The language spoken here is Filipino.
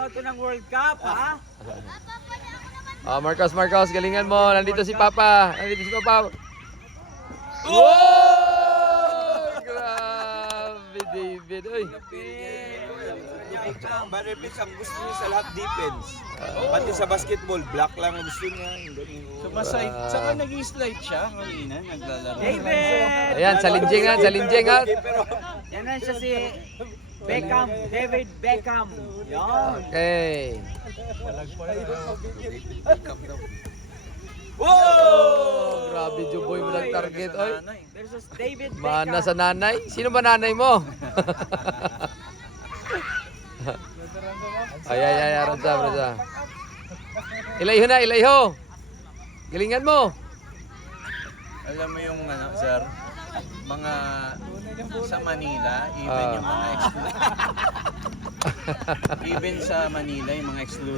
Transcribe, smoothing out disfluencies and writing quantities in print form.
manonood ng World Cup, ha? Oh, Marcos, galingan mo. Nandito si Papa. Wow! Grabe, David. Oy. Baribis ang gusto niya sa lahat defense. Pati sa basketball, block lang ang gusto niya. Sumaside. Saka nag-slide siya kanina, naglalaro. David! Ayan, challenging ha. Yan na siya si Beckham, David Beckham. Yan. Okay. Wow! Grabe, Juboy mo nag-target. Oy. Versus David Beckham. Mana sa nanay? Sino ba nanay mo? Ay, Ranza. Ilayho. Galingan mo. Alam mo yung sir, mga sa Manila, even yung mga even sa Manila, yung mga exclusive